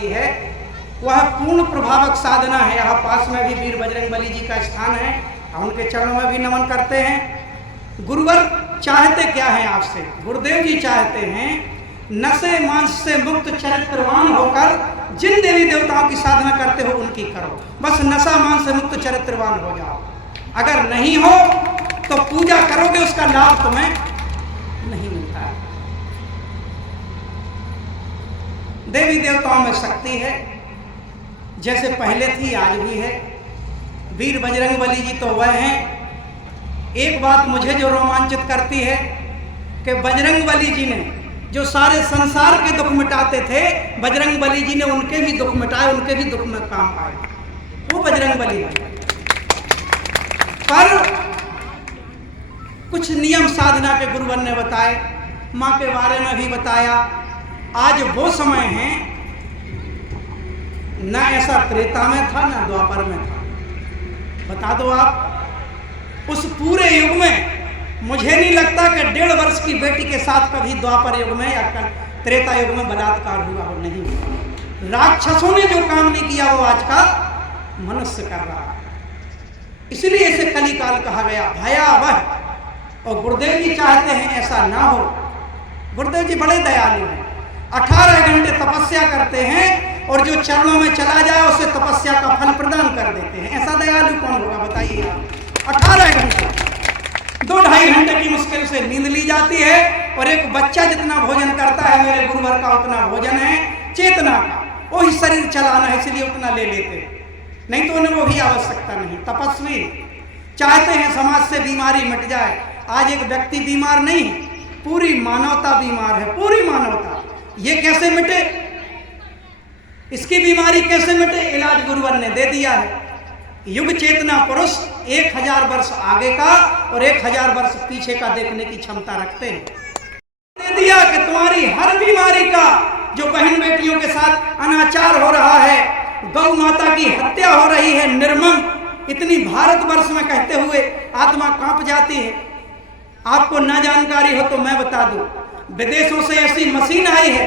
दी है वह पूर्ण प्रभावक साधना है। यहाँ पास में भी वीर बजरंगबली जी का स्थान है, हम उनके चरणों में भी नमन करते हैं। गुरुवर चाहते क्या है आपसे? गुरुदेव जी चाहते हैं नशे मांस से मुक्त चरित्रवान होकर जिन देवी देवताओं की साधना करते हो उनकी करो, बस नशा मांस से मुक्त चरित्रवान हो जाओ। अगर नहीं हो तो पूजा करोगे उसका लाभ तुम्हें नहीं मिलता है। देवी देवताओं में शक्ति है, जैसे पहले थी आज भी है। वीर बजरंगबली जी तो वह हैं। एक बात मुझे जो रोमांचित करती है कि बजरंगबली जी ने जो सारे संसार के दुख मिटाते थे, बजरंगबली जी ने उनके भी दुख मिटाए, उनके भी दुख में काम आए, वो बजरंगबली है। पर कुछ नियम साधना के गुरुवर ने बताए, माँ के बारे में भी बताया। आज वो समय है, ना ऐसा त्रेता में था ना द्वापर में था। बता दो आप, उस पूरे युग में मुझे नहीं लगता कि 1.5 वर्ष की बेटी के साथ कभी द्वापर युग में या त्रेता युग में बलात्कार हुआ हो, नहीं हुआ। राक्षसों ने जो काम नहीं किया वो आज का मनुष्य कर रहा है, इसलिए इसे कलिकाल कहा गया, भयावह। और गुरुदेव जी चाहते हैं ऐसा ना हो। गुरुदेव जी बड़े दयालु हैं, 18 घंटे तपस्या करते हैं और जो चरणों में चला जाए उसे तपस्या का फल प्रदान कर देते हैं। ऐसा दयालु कौन होगा बताइए आप? 18 घंटे, 2-2.5 घंटे की मुश्किल से नींद ली जाती है और एक बच्चा जितना भोजन करता है मेरे गुरुवर का उतना भोजन है चेतना का, वही शरीर चलाना है इसलिए उतना ले लेते हैं, नहीं तो उन्हें वो भी आवश्यकता नहीं। तपस्वी चाहते हैं समाज से बीमारी मिट जाए। आज एक व्यक्ति बीमार नहीं, पूरी मानवता बीमार है, पूरी मानवता। ये कैसे मिटे? इसकी बीमारी कैसे मिटे? इलाज गुरुवर ने दे दिया है। युग चेतना पुरुष 1000 वर्ष आगे का और 1000 वर्ष पीछे का देखने की क्षमता रखते हैं। दे दिया कि तुम्हारी हर बीमारी का, जो बहन बेटियों के साथ अनाचार हो रहा है, गौ माता की हत्या हो रही है निर्मम, इतनी भारतवर्ष में कहते हुए आत्मा कांप जाती है। आपको ना जानकारी हो तो मैं बता दूं, विदेशों से ऐसी मशीन आई है,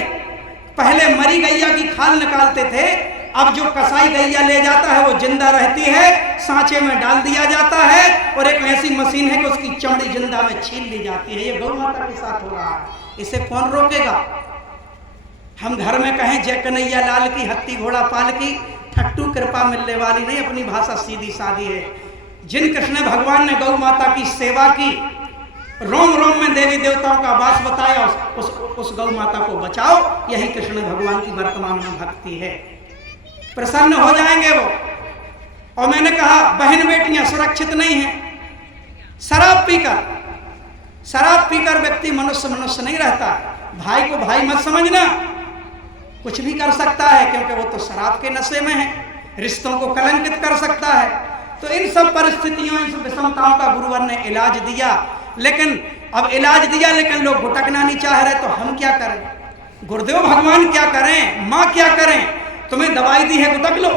पहले मरी गैया की खाल निकालते थे, अब जो कसाई गैया ले जाता है वो जिंदा रहती है, सांचे में डाल दिया जाता है और एक ऐसी मशीन है कि उसकी चमड़ी जिंदा में छीन ली जाती है। ये गौ माता के साथ हो रहा है, इसे कौन रोकेगा? हम घर में कहें जय कन्हैया लाल की, हत्ती घोड़ा पाल की, ठट्टू कृपा मिलने वाली नहीं, अपनी भाषा सीधी सादी है। जिन कृष्ण भगवान ने गौ माता की सेवा की, रोम रोम में देवी देवताओं का वास बताया, उस गौ माता को बचाओ, यही कृष्ण भगवान की वर्तमान में भक्ति है। प्रसन्न हो जाएंगे वो। और मैंने कहा बहन बेटियां सुरक्षित नहीं हैं। शराब पीकर व्यक्ति मनुष्य नहीं रहता। भाई को भाई मत समझना, कुछ भी कर सकता है क्योंकि वो तो शराब के नशे में है, रिश्तों को कलंकित कर सकता है। तो इन सब परिस्थितियों, इन सब विषमताओं का गुरुवर ने इलाज दिया। लेकिन अब इलाज दिया लेकिन लोग भुटकना नहीं चाह रहे, तो हम क्या करें? गुरुदेव भगवान क्या करें, माँ क्या करें? तुम्हें दवाई दी है भुटक लो।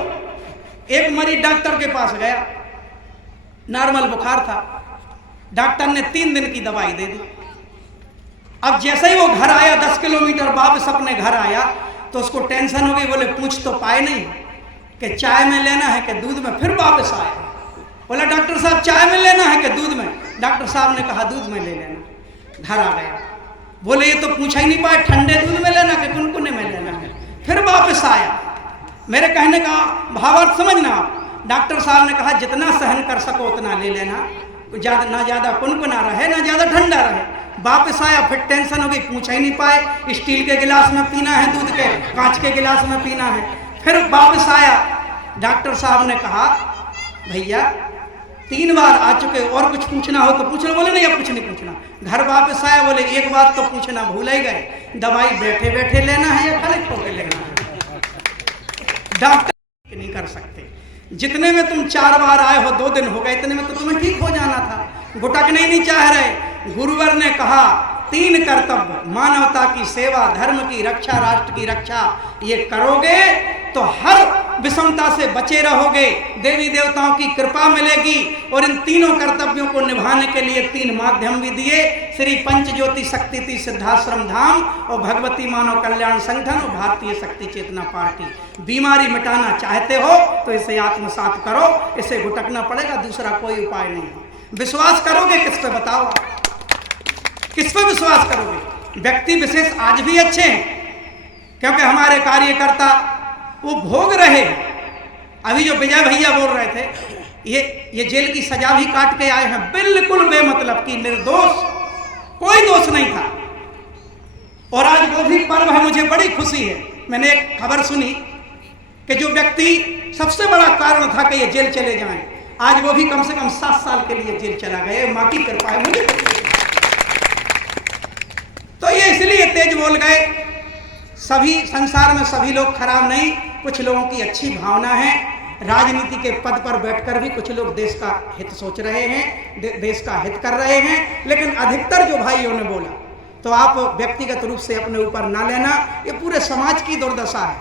एक मरीज डॉक्टर के पास गया, नॉर्मल बुखार था, डॉक्टर ने 3 दिन की दवाई दे दी। अब जैसे ही वो घर आया, 10 किलोमीटर वापस अपने घर आया, तो उसको टेंशन हो गई। बोले पूछ तो पाए नहीं कि चाय में लेना है कि दूध में। फिर वापस आया, बोला डॉक्टर साहब चाय में लेना है कि दूध में? डॉक्टर साहब ने कहा दूध में ले लेना। घर आ गया, बोले ये तो पूछा ही नहीं पाए, ठंडे दूध में लेना कि कुनकुने में लेना है? फिर वापस आया। मेरे कहने का भावार्थ समझना आप। डॉक्टर साहब ने कहा जितना सहन कर सको उतना ले लेना, ना ज्यादा कुनकुना रहे ना ज्यादा ठंडा रहे। वापस आया, फिर टेंशन हो गई, पूछा ही नहीं पाए, स्टील के गिलास में पीना है दूध के, कांच के गिलास में पीना है। फिर वापस आया, डॉक्टर साहब ने कहा भैया 3 बार आ चुके, और कुछ पूछना हो तो पूछ लो। बोले नहीं अब कुछ नहीं पूछना। घर वापस आया, बोले एक बात तो पूछना भूल ही गए, दवाई बैठे बैठे लेना है या खड़े होकर लेना है? डॉक्टर नहीं कर सकते। जितने में तुम 4 बार आए हो, 2 दिन हो गए, इतने में तो तुम्हें ठीक हो जाना था। घुटकने नहीं चाह रहे। गुरुवर ने कहा 3 कर्तव्य, मानवता की सेवा, धर्म की रक्षा, राष्ट्र की रक्षा, ये करोगे तो हर विषमता से बचे रहोगे, देवी देवताओं की कृपा मिलेगी। और इन तीनों कर्तव्यों को निभाने के लिए 3 माध्यम भी दिए, श्री पंच ज्योति शक्ति सिद्धाश्रम धाम और भगवती मानव कल्याण संगठन और भारतीय शक्ति चेतना पार्टी। बीमारी मिटाना चाहते हो तो इसे आत्मसात करो, इसे भुटकना पड़ेगा, दूसरा कोई उपाय नहीं है। विश्वास करोगे किस पे बताओ? किस पे विश्वास करोगे? व्यक्ति विशेष आज भी अच्छे हैं, क्योंकि हमारे कार्यकर्ता वो भोग रहे। अभी जो विजय भैया बोल रहे थे, ये जेल की सजा भी काट के आए हैं, बिल्कुल बेमतलब की, निर्दोष, कोई दोष नहीं था। और आज वो भी पर्व है, मुझे बड़ी खुशी है। मैंने एक खबर सुनी कि जो व्यक्ति सबसे बड़ा कारण था कि ये जेल चले जाएं, आज वो भी कम से कम 7 साल के लिए जेल चला गए। मां की कृपा है मुझे। तो ये इसलिए तेज बोल गए। सभी संसार में सभी लोग खराब नहीं, कुछ लोगों की अच्छी भावना है। राजनीति के पद पर बैठकर भी कुछ लोग देश का हित सोच रहे हैं, देश का हित कर रहे हैं। लेकिन अधिकतर जो भाइयों ने बोला, तो आप व्यक्तिगत रूप से अपने ऊपर ना लेना, ये पूरे समाज की दुर्दशा है।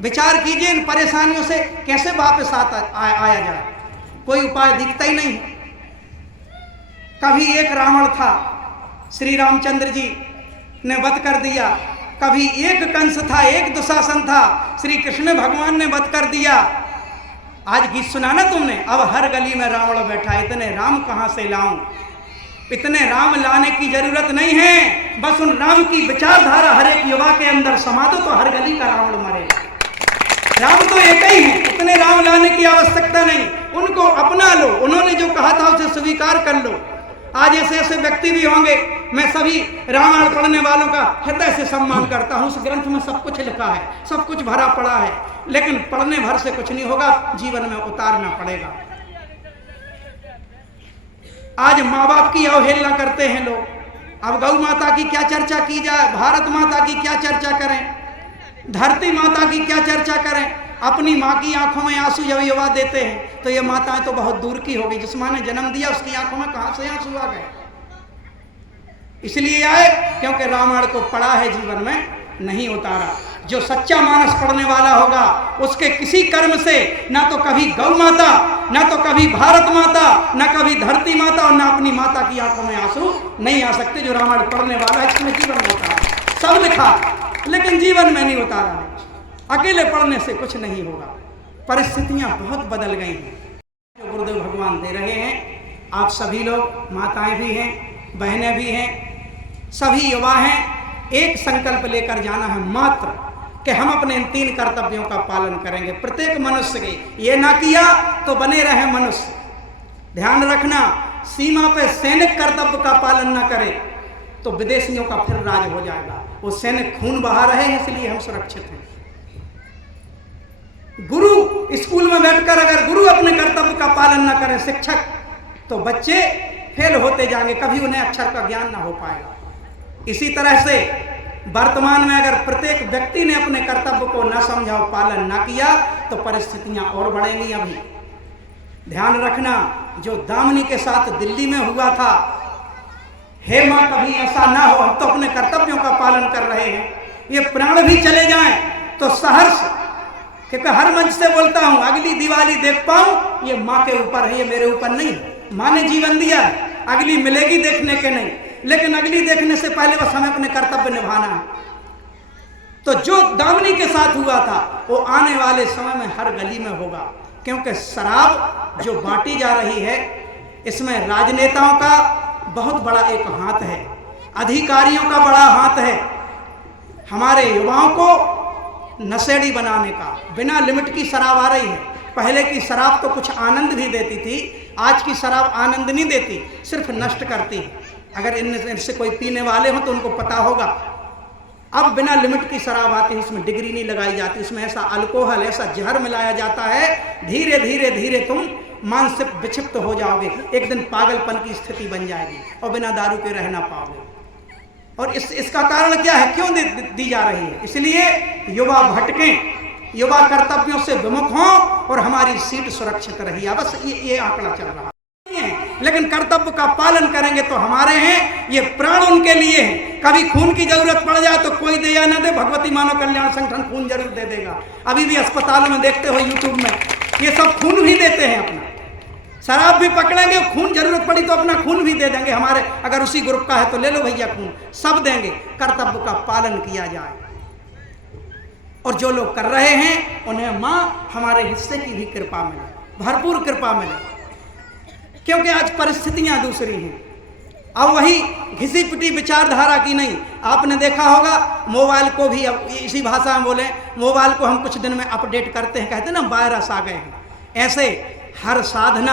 विचार कीजिए इन परेशानियों से कैसे वापस आया जाए। कोई उपाय दिखता ही नहीं। कभी एक रावण था, श्री रामचंद्र जी ने वध कर दिया। कभी एक कंस था, एक दुशासन था, श्री कृष्ण भगवान ने वध कर दिया। आज गीत सुना ना तुमने, अब हर गली में रावण बैठा, इतने राम कहां से लाऊं? इतने राम लाने की जरूरत नहीं है, बस उन राम की विचारधारा हर एक युवा के अंदर समा दो तो हर गली का रावण मरेगा। राम तो एक ही है, इतने राम लाने की आवश्यकता नहीं, उनको अपना लो। उन्होंने जो कहा था उसे स्वीकार कर लो। आज ऐसे ऐसे व्यक्ति भी होंगे, मैं सभी रामायण पढ़ने वालों का हृदय से सम्मान करता हूँ। उस ग्रंथ में सब कुछ लिखा है, सब कुछ भरा पड़ा है, लेकिन पढ़ने भर से कुछ नहीं होगा, जीवन में उतारना पड़ेगा। आज माँ बाप की अवहेलना करते हैं लोग। अब गौ माता की क्या चर्चा की जाए, भारत माता की क्या चर्चा करें, धरती माता की क्या चर्चा करें? अपनी माँ की आंखों में आंसू जब युवा देते हैं तो ये माताएं तो बहुत दूर की हो गई। जिस माँ ने जन्म दिया उसकी आंखों में कहां से आंसू आ गए? इसलिए आए क्योंकि रामायण को पढ़ा है, जीवन में नहीं उतारा। जो सच्चा मानस पढ़ने वाला होगा उसके किसी कर्म से ना तो कभी गौ माता, ना तो कभी भारत माता, ना कभी धरती माता और ना अपनी माता की आंखों में आंसू नहीं आ सकते। जो रामायण पढ़ने वाला है इसमें जीवन में उतारा, सब लिखा, लेकिन जीवन में नहीं उतारा है। अकेले पढ़ने से कुछ नहीं होगा। परिस्थितियां बहुत बदल गई हैं जो गुरुदेव भगवान दे रहे हैं। आप सभी लोग, माताएं भी हैं, बहनें भी हैं, सभी युवा हैं, एक संकल्प लेकर जाना है मात्र कि हम अपने इन 3 कर्तव्यों का पालन करेंगे। प्रत्येक मनुष्य के, ये ना किया तो बने रहे मनुष्य। ध्यान रखना, सीमा पे सैनिक कर्तव्य का पालन ना करे तो विदेशियों का फिर राज हो जाएगा। वो सैनिक खून बहा रहे हैं इसलिए हम सुरक्षित हैं। गुरु स्कूल में बैठकर अगर गुरु अपने कर्तव्य का पालन न करें, शिक्षक, तो बच्चे फेल होते जाएंगे, कभी उन्हें अक्षर का ज्ञान ना हो पाएगा। इसी तरह से वर्तमान में अगर प्रत्येक व्यक्ति ने अपने कर्तव्य को न समझा और पालन ना किया तो परिस्थितियां और बढ़ेंगी। अभी ध्यान रखना, जो दामिनी के साथ दिल्ली में हुआ था, हे मां कभी ऐसा ना हो। हम तो अपने कर्तव्यों का पालन कर रहे हैं, ये प्राण भी चले जाएं तो सहर्ष, क्योंकि हर मंच से बोलता हूं, अगली दिवाली देख पाऊं ये माँ के ऊपर है, ये मेरे ऊपर नहीं। माँ ने जीवन दिया है, अगली मिलेगी देखने के नहीं, लेकिन अगली देखने से पहले बस हमें अपने कर्तव्य निभाना है। तो जो दामिनी के साथ हुआ था वो आने वाले समय में हर गली में होगा, क्योंकि शराब जो बांटी जा रही है इसमें राजनेताओं का बहुत बड़ा एक हाथ है, अधिकारियों का बड़ा हाथ है। हमारे युवाओं को नशेड़ी बनाने का, बिना लिमिट की शराब आ रही है। पहले की शराब तो कुछ आनंद भी देती थी, आज की शराब आनंद नहीं देती, सिर्फ नष्ट करती है। अगर इनसे कोई पीने वाले हो तो उनको पता होगा। अब बिना लिमिट की शराब आती है, उसमें डिग्री नहीं लगाई जाती, उसमें ऐसा अल्कोहल, ऐसा जहर मिलाया जाता है, धीरे धीरे धीरे तुम मानसिक विक्षिप्त हो जाओगे, एक दिन पागलपन की स्थिति बन जाएगी और बिना दारू के रह ना पाओगे। और इसका कारण क्या है, क्यों दी जा रही है? इसलिए युवा भटकें, युवा कर्तव्यों से विमुख हों और हमारी सीट सुरक्षित रही। बस ये आंकड़ा चल रहा है। लेकिन कर्तव्य का पालन करेंगे तो हमारे हैं, ये प्राण उनके लिए हैं। कभी खून की जरूरत पड़ जाए तो कोई दे या न दे, भगवती मानव कल्याण संगठन खून जरूर दे देगा। अभी भी अस्पतालों में देखते हो यूट्यूब में, ये सब खून भी देते हैं अपना। शराब भी पकड़ेंगे, खून जरूरत पड़ी तो अपना खून भी दे देंगे। हमारे अगर उसी ग्रुप का है तो ले लो भैया खून, सब देंगे। कर्तव्य का पालन किया जाए। और जो लोग कर रहे हैं उन्हें माँ हमारे हिस्से की भी कृपा मिले, भरपूर कृपा मिले, क्योंकि आज परिस्थितियां दूसरी हैं। अब वही घिसी पिटी विचारधारा की नहीं। आपने देखा होगा मोबाइल को भी, अब इसी भाषा में बोले, मोबाइल को हम कुछ दिन में अपडेट करते हैं, कहते हैं ना वायरस आ गए हैं। ऐसे हर साधना,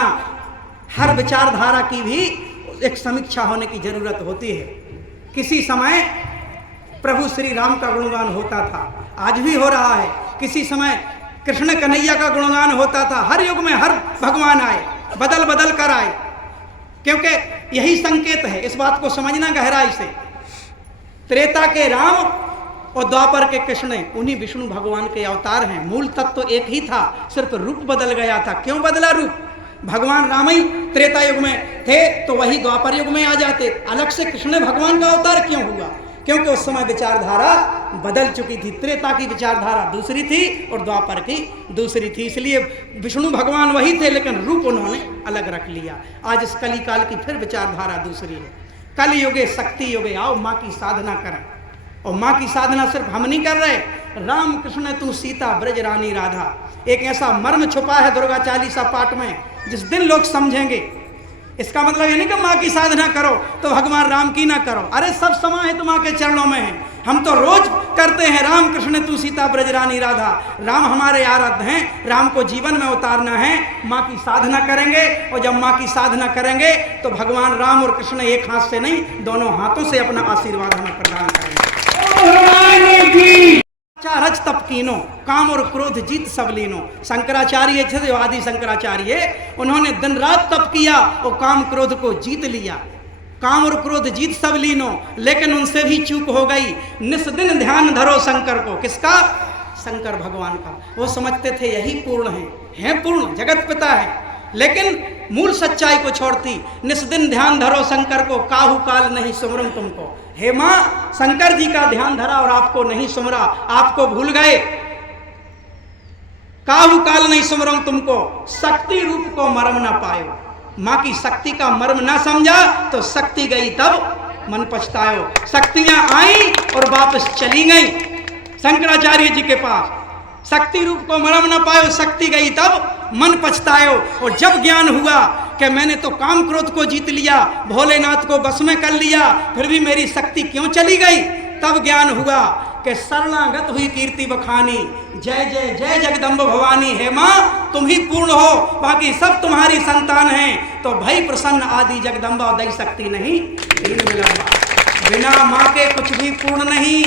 हर विचारधारा की भी एक समीक्षा होने की जरूरत होती है। किसी समय प्रभु श्री राम का गुणगान होता था, आज भी हो रहा है। किसी समय कृष्ण कन्हैया का गुणगान होता था। हर युग में हर भगवान आए, बदल बदल कर आए, क्योंकि यही संकेत है। इस बात को समझना गहराई से। त्रेता के राम और द्वापर के कृष्ण उन्हीं विष्णु भगवान के अवतार हैं। मूल तत्व तो एक ही था, सिर्फ रूप बदल गया था। क्यों बदला रूप? भगवान राम ही त्रेता युग में थे तो वही द्वापर युग में आ जाते। अलग से कृष्ण भगवान का अवतार क्यों हुआ? क्योंकि उस समय विचारधारा बदल चुकी थी। त्रेता की विचारधारा दूसरी थी और द्वापर की दूसरी थी। इसलिए विष्णु भगवान वही थे, लेकिन रूप उन्होंने अलग रख लिया। आज इस कली काल की फिर विचारधारा दूसरी है। कल युगे शक्ति युगे, आओ माँ की साधना करें। और माँ की साधना सिर्फ हम नहीं कर रहे, राम कृष्ण तू सीता ब्रज रानी राधा, एक ऐसा मर्म छुपा है दुर्गा चालीसा पाठ में, जिस दिन लोग समझेंगे। इसका मतलब ये नहीं कि माँ की साधना करो तो भगवान राम की ना करो। अरे सब समाहित तो माँ के चरणों में है। हम तो रोज करते हैं राम कृष्ण तू सीता ब्रज रानी राधा। राम हमारे आराध्य हैं, राम को जीवन में उतारना है। माँ की साधना करेंगे, और जब माँ की साधना करेंगे तो भगवान राम और कृष्ण एक हाथ से नहीं, दोनों हाथों से अपना आशीर्वाद हमें प्रदान करेंगे। रज तप कीनो, काम और क्रोध जीत सब लीनो। शंकराचार्य थे जो आदि शंकराचार्य, उन्होंने दिन रात तप किया और काम क्रोध को जीत लिया। काम और क्रोध जीत सब लीनो, लेकिन उनसे भी चूक हो गई। निस दिन ध्यान धरो शंकर को। किसका? शंकर भगवान का। वो समझते थे यही पूर्ण है पूर्ण, जगत पिता है, लेकिन मूल सच्चाई को छोड़ती। निस दिन ध्यान धरो शंकर को, काहू काल नहीं सुमरम तुमको। हे माँ, शंकर जी का ध्यान धरा और आपको नहीं सुमरा, आपको भूल गए। काहू काल नहीं सुमरम तुमको, शक्ति रूप को मर्म ना पायो। माँ की शक्ति का मर्म ना समझा तो शक्ति गई तब मन पछतायो। शक्तियां आई और वापस चली गई शंकराचार्य जी के पास। शक्ति रूप को मरम न पायो, शक्ति गई तब मन पछतायो। और जब ज्ञान हुआ कि मैंने तो काम क्रोध को जीत लिया, भोलेनाथ को बस में कर लिया, फिर भी मेरी शक्ति क्यों चली गई, तब ज्ञान हुआ कि शरणागत हुई कीर्ति बखानी। जय जय जय जगदम्ब भवानी। हे माँ, तुम ही पूर्ण हो, बाकी सब तुम्हारी संतान हैं। तो भई प्रसन्न आदि जगदम्बा, दई शक्ति नहीं दीन विलंबा। बिना माँ के कुछ भी पूर्ण नहीं।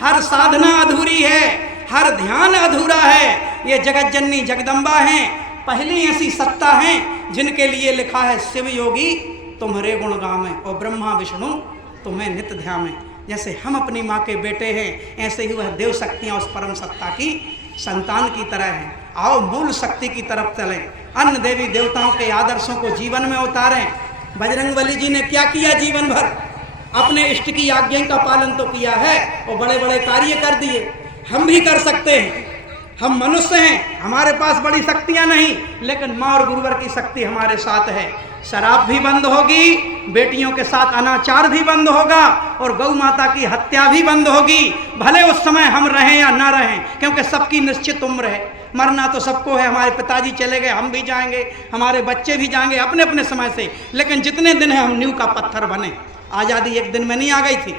हर साधना अधूरी है, हर ध्यान अधूरा है। ये जगत जननी जगदम्बा हैं, पहली ऐसी सत्ता हैं जिनके लिए लिखा है शिव योगी तुम्हारे गुण गावें और ब्रह्मा विष्णु तुम्हें नित्य ध्यान में। जैसे हम अपनी माँ के बेटे हैं, ऐसे ही वह देव शक्तियाँ उस परम सत्ता की संतान की तरह हैं। आओ मूल शक्ति की तरफ चलें, अन्य देवी देवताओं के आदर्शों को जीवन में उतारें। बजरंगबली जी ने क्या किया जीवन भर? अपने इष्ट की आज्ञा का पालन तो किया है और बड़े बड़े कार्य कर दिए। हम भी कर सकते हैं। हम मनुष्य हैं, हमारे पास बड़ी शक्तियां नहीं, लेकिन माँ और गुरुवर की शक्ति हमारे साथ है। शराब भी बंद होगी, बेटियों के साथ अनाचार भी बंद होगा और गौ माता की हत्या भी बंद होगी। भले उस समय हम रहें या ना रहें, क्योंकि सबकी निश्चित उम्र है। मरना तो सबको है। हमारे पिताजी चले गए, हम भी जाएंगे, हमारे बच्चे भी जाएंगे अपने अपने समय से। लेकिन जितने दिन है हम नींव का पत्थर बने। आज़ादी एक दिन में नहीं आ गई थी।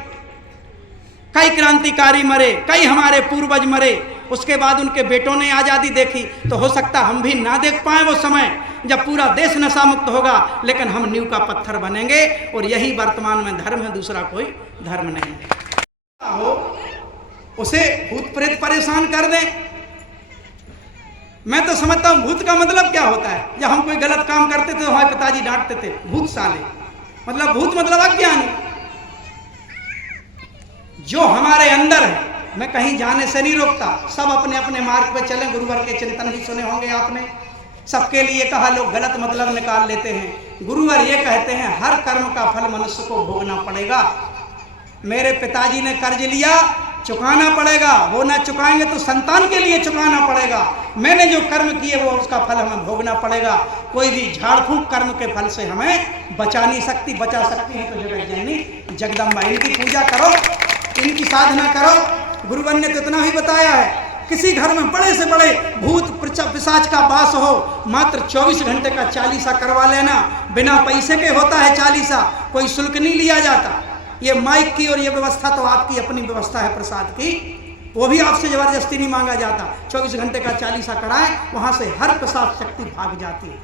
कई क्रांतिकारी मरे, कई हमारे पूर्वज मरे, उसके बाद उनके बेटों ने आज़ादी देखी। तो हो सकता हम भी ना देख पाए वो समय जब पूरा देश नशा मुक्त होगा, लेकिन हम नींव का पत्थर बनेंगे। और यही वर्तमान में धर्म है, दूसरा कोई धर्म नहीं है। हो उसे भूत प्रेत परेशान कर दें। मैं तो समझता हूं भूत का मतलब क्या होता है। जब हम कोई गलत काम करते थे तो हमारे पिताजी डांटते थे, भूत साले। मतलब भूत मतलब अज्ञानी। जो हमारे अंदर है, मैं कहीं जाने से नहीं रोकता। सब अपने अपने मार्ग पे चलें। गुरुवर के चिंतन भी सुने होंगे आपने। सबके लिए कहा, लोग गलत मतलब निकाल लेते हैं। गुरुवर ये कहते हैं हर कर्म का फल मनुष्य को भोगना पड़ेगा। मेरे पिताजी ने कर्ज लिया, चुकाना पड़ेगा, वो ना चुकाएंगे तो संतान के लिए चुकाना पड़ेगा। मैंने जो कर्म किए वो उसका फल हमें भोगना पड़ेगा। कोई भी झाड़ फूंक कर्म के फल से हमें बचा नहीं सकती। बचा सकती है तो जगत जननी जगदम्बा, इनकी पूजा करो, इनकी साधना करो। गुरुवन ने तो इतना ही बताया है, किसी घर में बड़े से बड़े भूत पिशाच का वास हो, मात्र 24 घंटे का चालीसा करवा लेना। बिना पैसे के होता है चालीसा, कोई शुल्क नहीं लिया जाता। ये माइक की और ये व्यवस्था तो आपकी अपनी व्यवस्था है प्रसाद की, वो भी आपसे जबरदस्ती नहीं मांगा जाता। 24 घंटे का चालीसा कराएं, वहां से हर प्रसाद शक्ति भाग जाती है।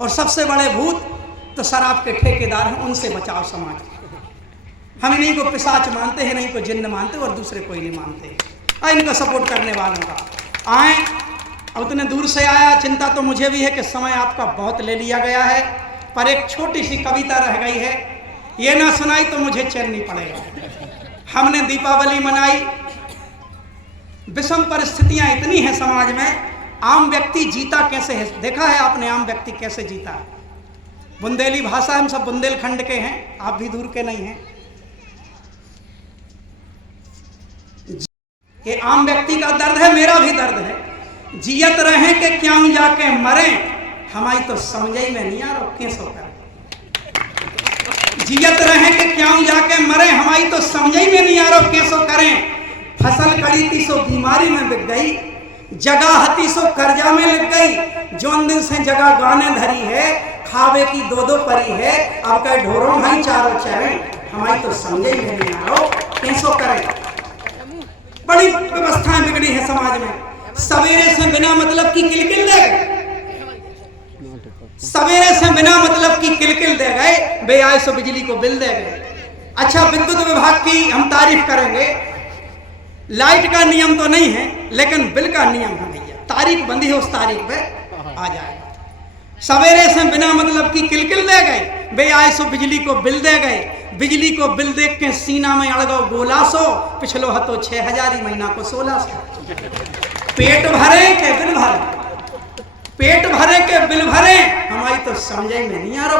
और सबसे बड़े भूत तो शराब के ठेकेदार हैं, उनसे बचाओ समाज। हम इन्हीं को पिशाच मानते हैं, नहीं को जिन्न मानते और दूसरे कोई नहीं मानते। इनको सपोर्ट करने वालों का आए। अब इतने दूर से आया, चिंता तो मुझे भी है कि समय आपका बहुत ले लिया गया है, पर एक छोटी सी कविता रह गई है, ये ना सुनाई तो मुझे चैन नहीं पड़ेगा। हमने दीपावली मनाई, विषम परिस्थितियां इतनी हैं समाज में, आम व्यक्ति जीता कैसे है? देखा है आपने आम व्यक्ति कैसे जीता है? बुंदेली भाषा, हम सब बुंदेलखंड के हैं, आप भी दूर के नहीं हैं। ये आम व्यक्ति का दर्द है, मेरा भी दर्द है। जियत रहे के क्यों जाके मरे, हमारी तो समझे में नहीं आ रहा कैसे करें। जियत रहे के क्यों जाके मरे, हमारी तो समझे में नहीं आ रहा कैसे करें। फसल कड़ी थी सो बीमारी में बिक गई, जगह हती सो कर्जा में लग गई। जोन दिन से जगह गाने धरी है, खावे की दो दो परी है, अब कह ढोरों भाई चारों चरण, हमारी तो समझे में नहीं आ रहा कैसे करें। बड़ी व्यवस्थाएं बिगड़ी है समाज में। सवेरे से बिना मतलब की किलकिल दे गए, सवेरे से बिना मतलब की किलकिल दे गए, बेआए सो बिजली को बिल दे गए। अच्छा, विद्युत विभाग की हम तारीफ करेंगे, लाइट का नियम तो नहीं है लेकिन बिल का नियम है भैया, तारीख बंदी है, उस तारीख पे आ जाएगा। सवेरे से बिना मतलब की किलकिल दे गए, बेआए सो बिजली को बिल दे गए। बिजली को बिल देख के सीना में अड़गो गोला सो, पिछलो हतो 6000 महीना को 1600। पेट भरे के बिल भरे, पेट भरे के बिल भरे, हमारी तो समझे में नहीं आ रहा।